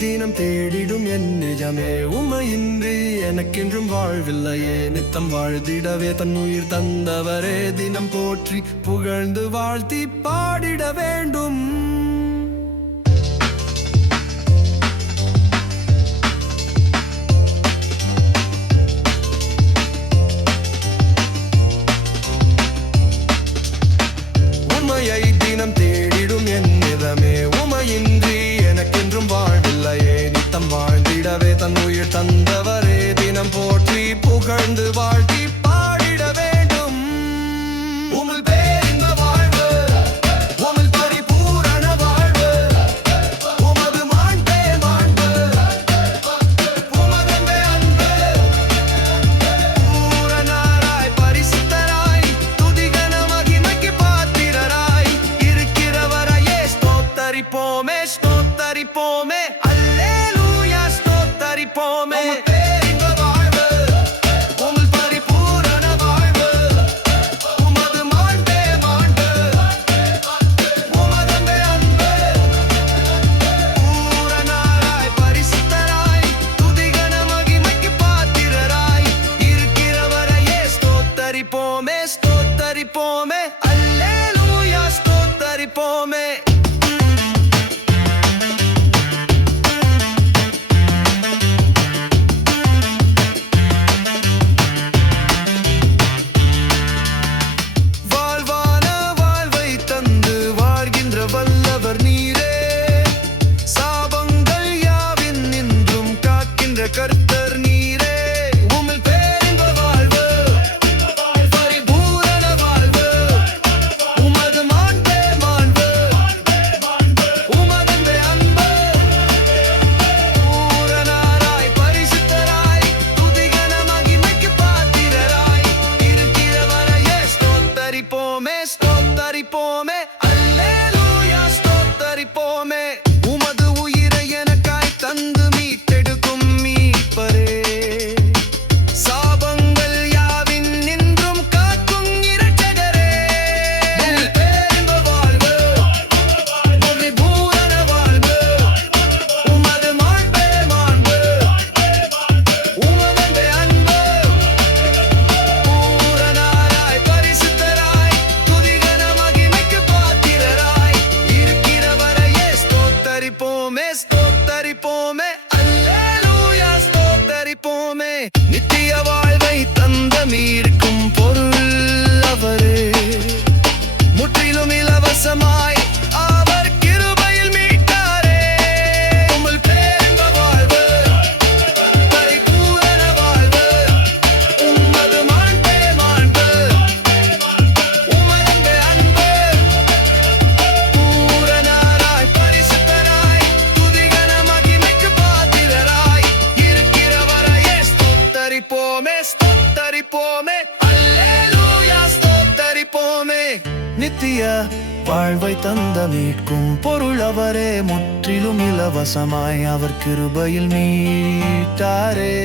தினம் தேடிடும் என் நிஜமே, உமையின்றி எனக்கென்றும் வாழ்வில்லையே. நித்தம் வாழ்ந்திடவே தன் உயிர் தந்தவரே, தினம் போற்றி புகழ்ந்து வாழ்த்தி பாடிட வேண்டும். உமையை தினம் தேடிடும் என் நிஜமே, உமையின்றி எனக்கென்றும் வாழ்வில்லையே. நித்தம் வாழ்ந்திடவே தன் உயிர் தந்தவரே, தினம் போற்றி புகழ்ந்து வாழ்த்தி பாடிட வேண்டும். உம்மில் பேரின்ப வாழ்வு, உம்மில் பரிபூரண வாழ்வு, உமது மாண்பே மாண்பு, உமதன்பே அன்பு. பூரணராய் பரிசுத்தராய் துதிகன மகிமைக்கு பாத்திரராய் இருக்கிறவரையே ஸ்தோத்தரிப்போமே, ஸ்தோத்தரிப்போமே, அல்லேலூயா ஸ்தோத்தரிப்போமே. ஸ்தோத்தரிப்போமே, ஸ்தோத்தரிப்போமே, அல்லேலூயா ஸ்தோத்தரிப்போமே. வாழ்வான வாழ்வை தந்து வாழ்கின்ற வல்லவர் நீரே, சாபங்கள் யாவின் நின்றும் காக்கின்ற கர்த்தர் நீரே. உம்மில் பேரின்ப வாழ்வு, பரிபூரண வாழ்வு, உமது மாண்பே மாண்பு, உமதன்பே அன்பு. பூரணராய் பரிசுத்தராய் துதிகன மகிமைக்கு பாத்திரராய் இருக்கிறவரையே ஸ்தோத்தரிப்போமே, ஸ்தோத்தரிப்போமே, அல்லேலூயா ஸ்தோத்தரிப்போமே. உமது உயிரை எனக்காய் தந்து மீட்டெடுக்கும் மீட்பரே, சாபங்கள் யாவின் நின்றும் காக்கும் இரட்சகரே. உம்மில் பேரின்ப வாழ்வு, பரிபூரண வாழ்வு, உமது மாண்பே மாண்பு, உமதன்பே அன்பு. பூரணராய் பரிசுத்தராய் துதிகன மகிமைக்கு பாத்திரராய் இருக்கிறவரையே ஸ்தோத்தரிப்போமே, ஸ்தோத்தரிப்போமே, அல்லேலூயா ஸ்தோத்தரிப்போமே. நித்திய வாழ்வை தந்த மீட்கும் பொருள் அவரே, முற்றிலும் இலவசமாய் அவர் கிருபையில் மீட்டாரே. உம்மில் பேரின்ப வாழ்வு, பரிபூரண வாழ்வு, உமது மாண்பே மாண்பு, உமதன்பே அன்பு. பூரணராய் பரிசுத்தராய் துதிகன மகிமைக்கு பாத்திரராய் இருக்கிறவரையே ஸ்தோத்தரிப்போமே, ஸ்தோத்தரிப்போமே, அல்லேலூயா ஸ்தோத்தரிப்போமே. நித்திய வாழ்வை தந்த மீட்கும் பொருள் அவரே, முற்றிலும் இலவசமாய் அவர் கிருபையில் மீட்டாரே.